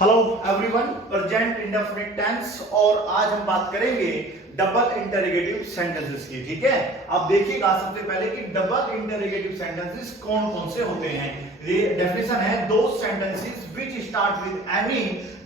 Hello everyone, present indefinite tense और आज हम बात करेंगे डबल इंटरोगेटिव सेंटेंसेस की। ठीक है, अब देखिएगा सबसे पहले कि डबल इंटरोगेटिव सेंटेंसेस कौन कौन से होते हैं। ये डेफिनेशन है, those sentences which start with any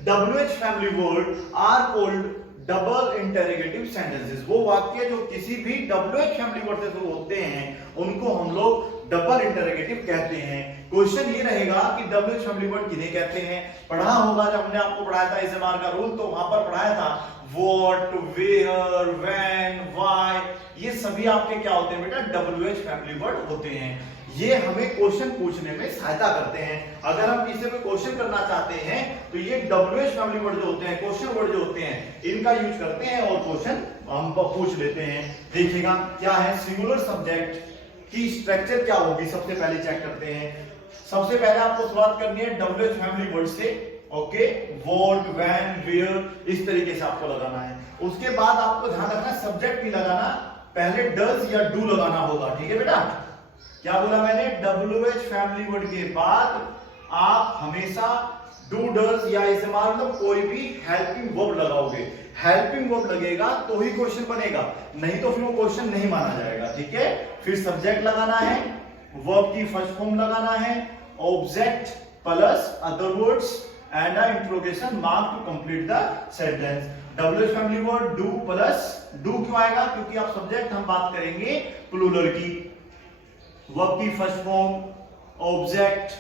WH family word are called double interrogative sentences. वो वाक्य जो किसी भी WH फैमिली वर्ड से शुरू होते हैं उनको हम लोग डबल इंटरोगेटिव कहते हैं। क्वेश्चन ये रहेगा कि WH फैमिली वर्ड किन्हें कहते हैं। पढ़ा होगा, जब हमने आपको पढ़ाया था एसएमआर का रूल, तो वहां पर पढ़ाया था व्हाट, वेयर, व्हेन, व्हाई, ये सभी आपके क्या होते हैं बेटा, WH फैमिली वर्ड होते हैं। ये हमें क्वेश्चन पूछने में सहायता करते हैं। अगर हम किसी पे क्वेश्चन करना चाहते हैं तो ये WH फैमिली वर्ड जो होते हैं, क्वेश्चन वर्ड जो होते हैं, इनका यूज करते हैं और क्वेश्चन हम पूछ लेते हैं। देखिएगा क्या है, सिंगुलर सब्जेक्ट की स्ट्रक्चर क्या होगी, सबसे पहले चेक करते हैं। सबसे पहले आपको शुरुआत करनी है WH फैमिली वर्ड से। ओके, व्हाट, व्हेन, वेयर, इस तरीके से आपको लगाना है। उसके बाद आपको ध्यान रखना है सब्जेक्ट नहीं लगाना, पहले डज या डू लगाना होगा। ठीक है बेटा, क्या बोला मैंने, WH फैमिली वर्ड के बाद आप हमेशा डू, डज या इस्तेमाल मतलब कोई भी हेल्पिंग वर्ब लगाओगे। हेल्पिंग वर्ब लगेगा तो ही क्वेश्चन बनेगा, नहीं तो फिर वो क्वेश्चन नहीं माना जाएगा। ठीक है, फिर सब्जेक्ट लगाना है, वर्ब की फर्स्ट फॉर्म लगाना है, object plus other words and a interrogation mark to complete the sentence. WH family word do plus do क्यों आएगा, क्योंकि आप सब्जेक्ट हम बात करेंगे प्लूरल की, वर्ब की first form, object,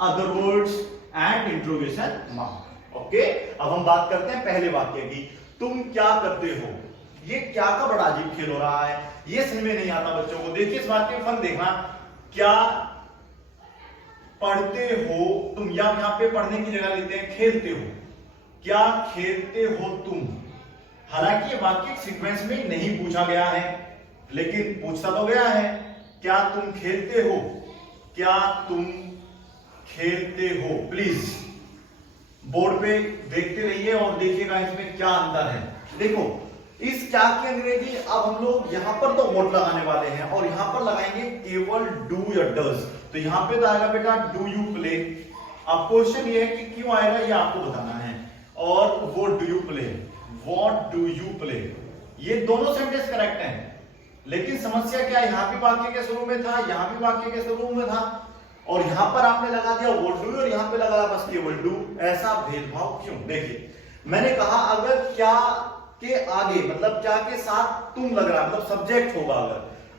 other words and interrogation mark. Okay, अब हम बात करते हैं पहले वाक्य की, तुम क्या करते हो। ये क्या का बड़ा अजीब खेल हो रहा है, ये समझ में नहीं आता बच्चों को। देखिए इस वाक्य में फर्क देखना, क्या पढ़ते हो तुम, या यहां पे पढ़ने की जगह लेते हैं खेलते हो, क्या खेलते हो तुम। हालांकि ये वाक्य सीक्वेंस में नहीं पूछा गया है, लेकिन पूछा तो गया है, क्या तुम खेलते हो, क्या तुम खेलते हो। प्लीज बोर्ड पे देखते रहिए और देखिएगा इसमें क्या अंतर है। देखो इस क्या की अंग्रेजी अब हम लोग यहां पर तो वोट लगाने वाले हैं और यहां पर लगाएंगे केवल डू या डज। तो यहां पे तो आएगा बेटा डू यू प्ले। अब क्वेश्चन ये है कि क्यों आएगा, ये आपको बताना है। और वो do you play, what do you play, ये दोनों सेंटेंस करेक्ट हैं, लेकिन समस्या क्या है, यहां भी वाक्य के शुरू में था, यहां भी वाक्य के शुरू में था, और यहां पर आपने लगा दिया वो डू और यहां पे लगाया बस केवल डू। ऐसा भेदभाव क्यों। देखिए मैंने कहा अगर क्या के आगे मतलब क्या के साथ तुम लग रहा, मतलब सब्जेक्ट होगा,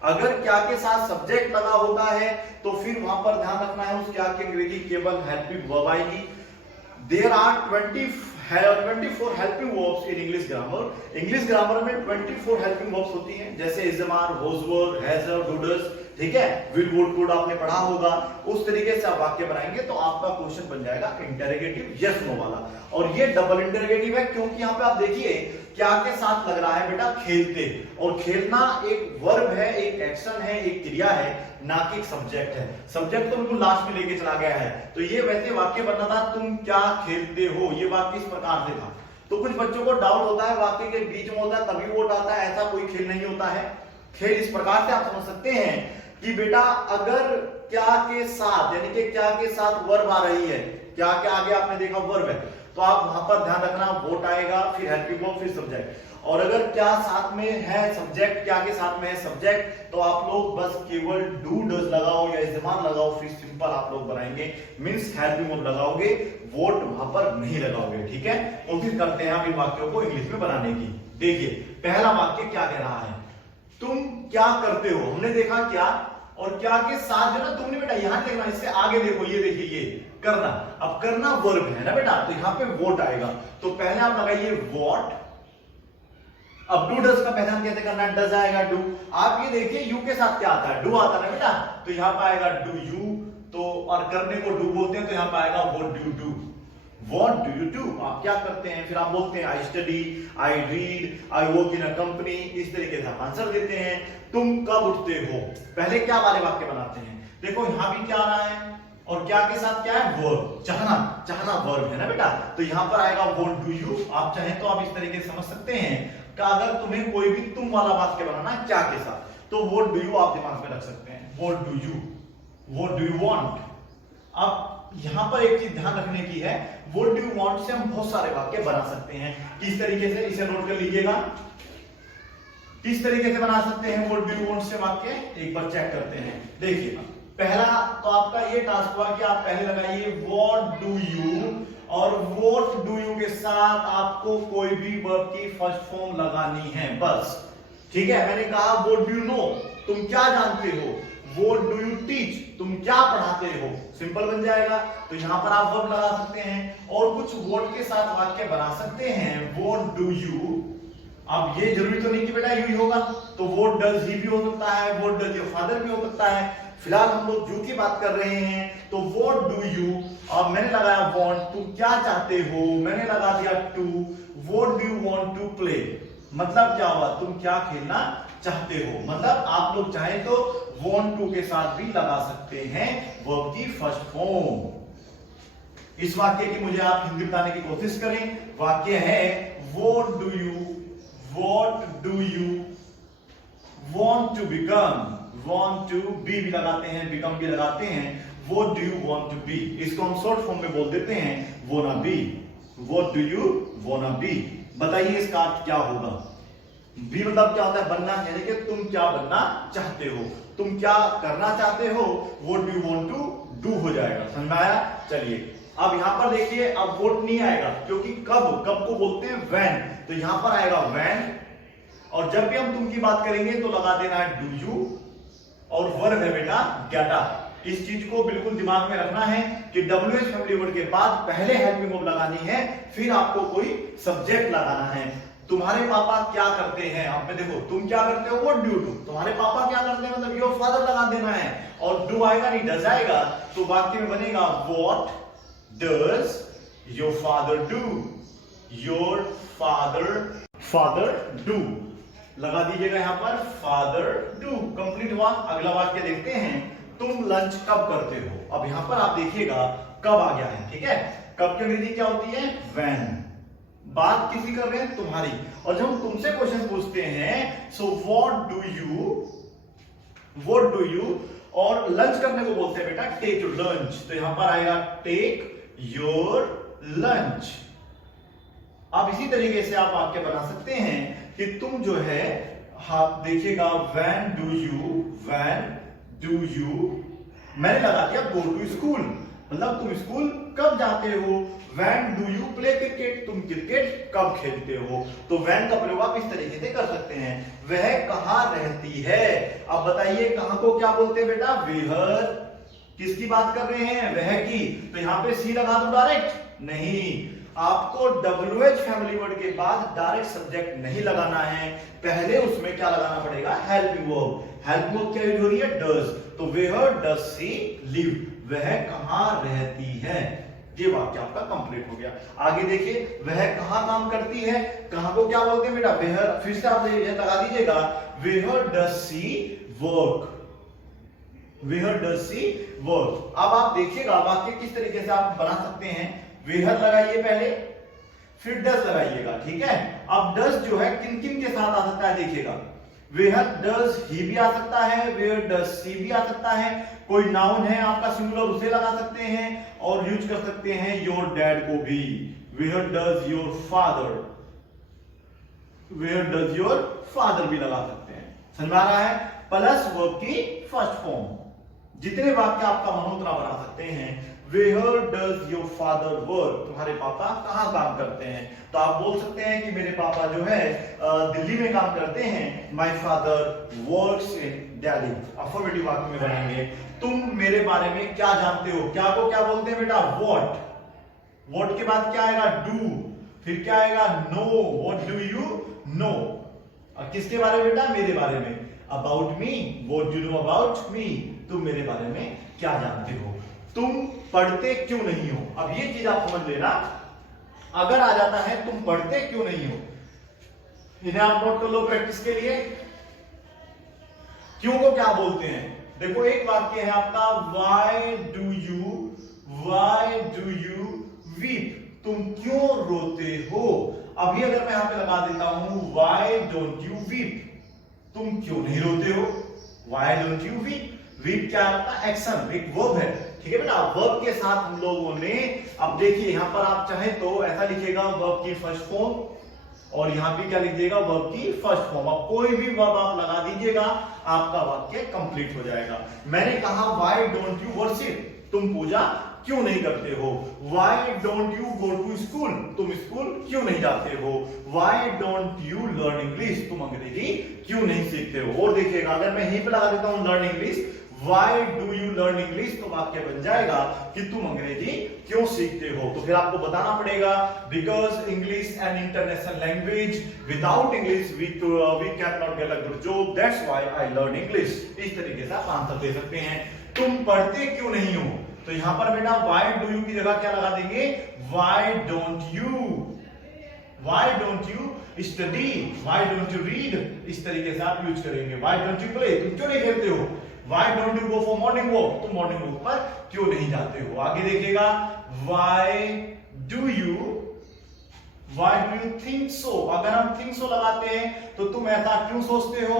अगर क्या के साथ सब्जेक्ट लगा होता है तो फिर वहां पर ध्यान रखना है उस क्या की अंग्रेजी केवल हेल्पिंग वर्ब आएगी। There are 24 helping verbs in English grammar. English grammar में 24 हेल्पिंग वर्ब्स होती हैं, जैसे is, are, was, were, has, do, does. ठीक है, विल, वुड, कुड आपने पढ़ा होगा। उस तरीके से आप वाक्य बनाएंगे तो आपका क्वेश्चन बन जाएगा इंटरोगेटिव यस नो वाला। और ये डबल इंटरोगेटिव है क्योंकि यहाँ पे आप देखिए क्या के साथ लग रहा है बेटा खेलते, और खेलना एक वर्ब है, एक एक्शन है, एक क्रिया है, ना कि एक सब्जेक्ट है। सब्जेक्ट तो बिल्कुल लास्ट में लेके चला गया है। तो ये वैसे वाक्य बनना था तुम क्या खेलते हो, ये वाक्य इस प्रकार से था। तो कुछ बच्चों को डाउट होता है वाक्य के बीच में होता है तभी वोट आता है, ऐसा कोई खेल नहीं होता है। खेल इस प्रकार से आप समझ सकते हैं कि बेटा अगर क्या के साथ यानी कि क्या के साथ वर्ब आ रही है, क्या के आगे आपने देखा वर्ब है, तो आप वहां पर ध्यान रखना वोट आएगा, फिर हेल्पिंग वर्ब, फिर सब्जेक्ट। और अगर क्या साथ में है सब्जेक्ट, क्या के साथ में है सब्जेक्ट, तो आप लोग बस केवल डू, डज लगाओ या इस्तेमाल लगाओ, फिर सिंपल आप लोग बनाएंगे, मींस हेल्पिंग वर्ब लगाओगे, वोट वहां पर नहीं लगाओगे। ठीक है, कोशिश करते हैं आप इन वाक्यों को इंग्लिश में बनाने की। देखिए पहला वाक्य क्या कह रहा है, तुम क्या करते हो। हमने देखा क्या और क्या के साथ जो ना, तुमने बेटा यहां देखना, इससे आगे देखो, ये देखिए ये करना। अब करना वर्ब है ना बेटा, तो यहां पे वोट आएगा। तो पहले आप लगाइए वॉट। अब डू डज का पहचान कैसे करना है, डज आएगा डू। आप ये देखिए यू के साथ क्या आता है, डू आता है ना बेटा, तो यहां पे आएगा डू यू। तो और करने को डू बोलते हैं, तो यहां पे आएगा what do you do. What do you do? आप क्या करते हैं, फिर आप बोलते हैं I study, I read, I work in a company, इस तरीके से आप आंसर देते हैं। तुम कब उठते हो, पहले क्या वाले वाक्य बनाते हैं। देखो यहां भी क्या आ रहा है और क्या के साथ क्या है वर्ब, चाहना, चाहना वर्ब है ना बेटा, तो यहां पर आएगा what do you। आप चाहें तो आप इस तरीके से समझ सकते हैं कि अगर तुम्हें कोई भी तुम वाला वाक्य बनाना है क्या के साथ, तो what do you आप दिमाग में रख सकते हैं, what do you want। अब यहां पर एक चीज ध्यान रखने की है, what do you want say हम बहुत सारे वाक्य बना सकते हैं। किस तरीके से, इसे नोट कर लीजिएगा, किस तरीके से बना सकते हैं what do you want say वाक्य, एक बार चेक करते हैं। देखिए पहला तो आपका ये टास्क हुआ कि आप पहले लगाइए व्हाट डू यू, और व्हाट डू यू के साथ आपको कोई भी वर्ब की फर्स्ट फॉर्म लगानी है, बस। ठीक है, मैंने कहा व्हाट डू यू नो, तुम क्या जानते हो, व्हाट डू यू टीच, तुम क्या पढ़ाते हो, सिंपल बन जाएगा। तो यहां पर आप वर्ब लगा सकते हैं और कुछ व्हाट के साथ वाक्य बना सकते हैं। व्हाट डू यू, अब ये जरूरी तो नहीं कि बेटा यू ही होगा, तो व्हाट डज ही भी हो सकता है, व्हाट डज योर फादर भी हो सकता है। फिलहाल हम लोग यू की बात कर रहे हैं, तो व्हाट डू यू, अब मैंने लगाया वांट, तुम क्या चाहते हो, मैंने लगा दिया to, what do you want to play, मतलब क्या हुआ, तुम क्या खेलना चाहते हो। मतलब आप लोग चाहें तो वांट टू के साथ भी लगा सकते हैं वर्ब की फर्स्ट फॉर्म। इस वाक्य की मुझे आप हिंदी बताने की कोशिश करें। वाक्य है what do you want to become, want to be भी लगाते हैं, become भी लगाते हैं। What do you want to be, इसको हम शॉर्ट फॉर्म में बोल देते हैं wanna be। What do you wanna be, बताइए इसका अर्थ क्या होगा। be मतलब क्या होता है, बनना, यानी कि तुम क्या बनना चाहते हो, तुम क्या करना चाहते हो। What do you want to do हो जाएगा, समझ में आया। चलिए अब यहां पर देखिए, अब what नहीं आएगा, क्योंकि कब को बोलते हैं when, तो यहां पर आएगा when, और जब भी हम तुम की बात करेंगे तो लगा देना है डू यू, और वर्ब है बेटा गेट अप। इस चीज को बिल्कुल दिमाग में रखना है कि WH फैमिली वर्ड के बाद पहले हेल्पिंग वर्ब लगानी है, फिर आपको कोई सब्जेक्ट लगाना है। तुम्हारे पापा क्या करते हैं, आप में देखो तुम क्या करते हो, व्हाट डू यू डू, तुम्हारे पापा क्या करते हैं मतलब योर फादर लगा देना है, और डू आएगा नहीं डज आएगा, तो वाक्य में बनेगा what does your father do, your father do, लगा दीजिएगा यहां पर फादर डू, कंप्लीट हुआ। अगला वाक्य देखते हैं, तुम लंच कब करते हो। अब यहां पर आप देखिएगा कब आ गया है, ठीक है। कब की अंग्रेजी क्या होती है, व्हेन। बात किसी कर रहे हैं, तुम्हारी, और जब हम तुमसे क्वेश्चन पूछते हैं, सो व्हाट डू यू, और लंच करने को बोलते हैं बेटा टेक योर लंच, तो यहां पर आएगा टेक योर लंच। आप इसी तरीके से आप वाक्य बना सकते हैं कि तुम जो है, आप देखिएगा when do you, मैंने लगा दिया go to school, मतलब तुम स्कूल कब जाते हो। when do you play cricket, तुम क्रिकेट कब खेलते हो। तो when का प्रयोग आप इस तरीके से कर सकते हैं। वह कहां रहती है, अब बताइए कहां को क्या बोलते हैं बेटा, वेयर। किसकी बात कर रहे हैं, वह की, तो यहां पे सी लगा दो डायरेक्ट, नहीं, आपको WH फैमिली वर्ड के बाद डायरेक्ट सब्जेक्ट नहीं लगाना है, पहले उसमें क्या लगाना पड़ेगा, हेल्पिंग वर्ब। हेल्पिंग वर्ब क्या यूज हो रही है, डज, तो वेयर डज शी लिव, वह कहां रहती है। ये वाक्य आपका कंप्लीट हो गया। आगे देखिए, वह कहां काम करती है, कहां को क्या बोलते हैं बेटा, वेयर। फिर से आप लगा दीजिएगा, where does she work, where does she work. अब आप देखिएगा वाक्य किस तरीके से आप बना सकते हैं। वेयर लगाइए पहले, फिर डज लगाइएगा, ठीक है। अब डज जो है किन किन के साथ आ सकता है, देखिएगा, वेयर डज ही भी आ सकता है, वेयर डज सी भी आ सकता है, कोई नाउन है आपका सिंगुलर उसे लगा सकते हैं, और यूज कर सकते हैं योर डैड को भी, where does your father, where does your father भी लगा सकते हैं, समझ में आ रहा है। प्लस वर्ब की फर्स्ट फॉर्म, जितने वाक्य आपका मन उतना बना सकते हैं। Where does your father work, तुम्हारे पापा कहाँ काम करते हैं, तो आप बोल सकते हैं कि मेरे पापा जो है दिल्ली में काम करते हैं, My father works in Delhi। Affirmative वाक्य में बनाएंगे। तुम मेरे बारे में क्या जानते हो, क्या को क्या बोलते हैं बेटा, what के बाद क्या आएगा, do, फिर क्या आएगा, know, what do you know, किसके बारे में बेटा, मेरे बारे में, about me, what do you know about me, तुम मेरे बारे में क्या जानते हो। तुम पढ़ते क्यों नहीं हो, अब ये चीज आप समझ लेना, अगर आ जाता है तुम पढ़ते क्यों नहीं हो, इन्हें आप नोट कर लो प्रैक्टिस के लिए। क्यों को क्या बोलते हैं, देखो एक वाक्य है आपका, वाई डू यू वीप, तुम क्यों रोते हो। अभी अगर मैं यहां पे लगा देता हूं वाई डोंट यू वीप, तुम क्यों नहीं रोते हो, why don't you weep. Weep क्या आपका एक्शन, एक वर्ब है, ठीक है बेटा। वर्ब के साथ हम लोगों ने, अब देखिए यहां पर आप चाहे तो ऐसा लिखेगा वर्ब की फर्स्ट फॉर्म, और यहां भी क्या लिखिएगा वर्ब की फर्स्ट फॉर्म। अब कोई भी वर्ब आप लगा दीजिएगा, आपका वाक्य कंप्लीट हो जाएगा। मैंने कहा व्हाई डोंट यू वर्शिप, तुम पूजा क्यों नहीं करते हो। Why don't you go to school, तुम स्कूल क्यों नहीं जाते हो। Why don't you learn English, तुम अंग्रेजी क्यों नहीं सीखते हो। और देखिएगा अगर मैं यहीं पे लगा देता हूं learn English, Why do you learn English, तो वाक्य बन जाएगा कि तुम अंग्रेजी क्यों सीखते हो। तो फिर आपको बताना पड़ेगा because English an international language, without English we cannot get a good job, that's why I learn English। इस तरीके से आप आंसर दे सकते हैं। तुम पढ़ते क्यों नहीं हो, तो यहां पर बेटा why do you की जगह क्या लगा देंगे, why don't you, why don't you study, why don't you read, इस तरीके से आप यूज करेंगे। why don't you play, तुम क्यों नहीं खेलते हो। Why don't you go for morning walk, तुम मॉर्निंग वॉक पर क्यों नहीं जाते हो। आगे देखिएगा why do you think so, अगर हम think so लगाते हैं तो तुम ऐसा क्यों सोचते हो।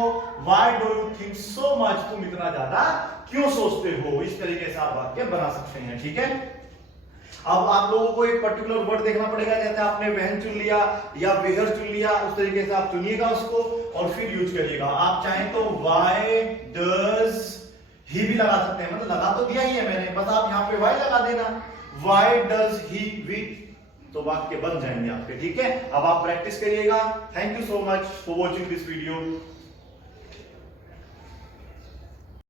Why do you think so much, तुम इतना ज्यादा क्यों सोचते हो। इस तरीके से आप वाक्य बना सकते हैं, ठीक है। अब आप लोगों को एक पर्टिकुलर वर्ड देखना पड़ेगा, जैसे आपने वहन चुन लिया या वेहर चुन लिया, उस तरीके से आप चुनिएगा उसको और फिर यूज करिएगा। आप चाहें तो वाई डज ही भी लगा सकते हैं, मतलब लगा तो दिया ही है मैंने, बस आप यहाँ पे वाई लगा देना। वाई डज ही वीट, तो वाक्य बन जाएंगे आपके, ठीक है। अब आप प्रैक्टिस करिएगा। Thank you so much for watching this video.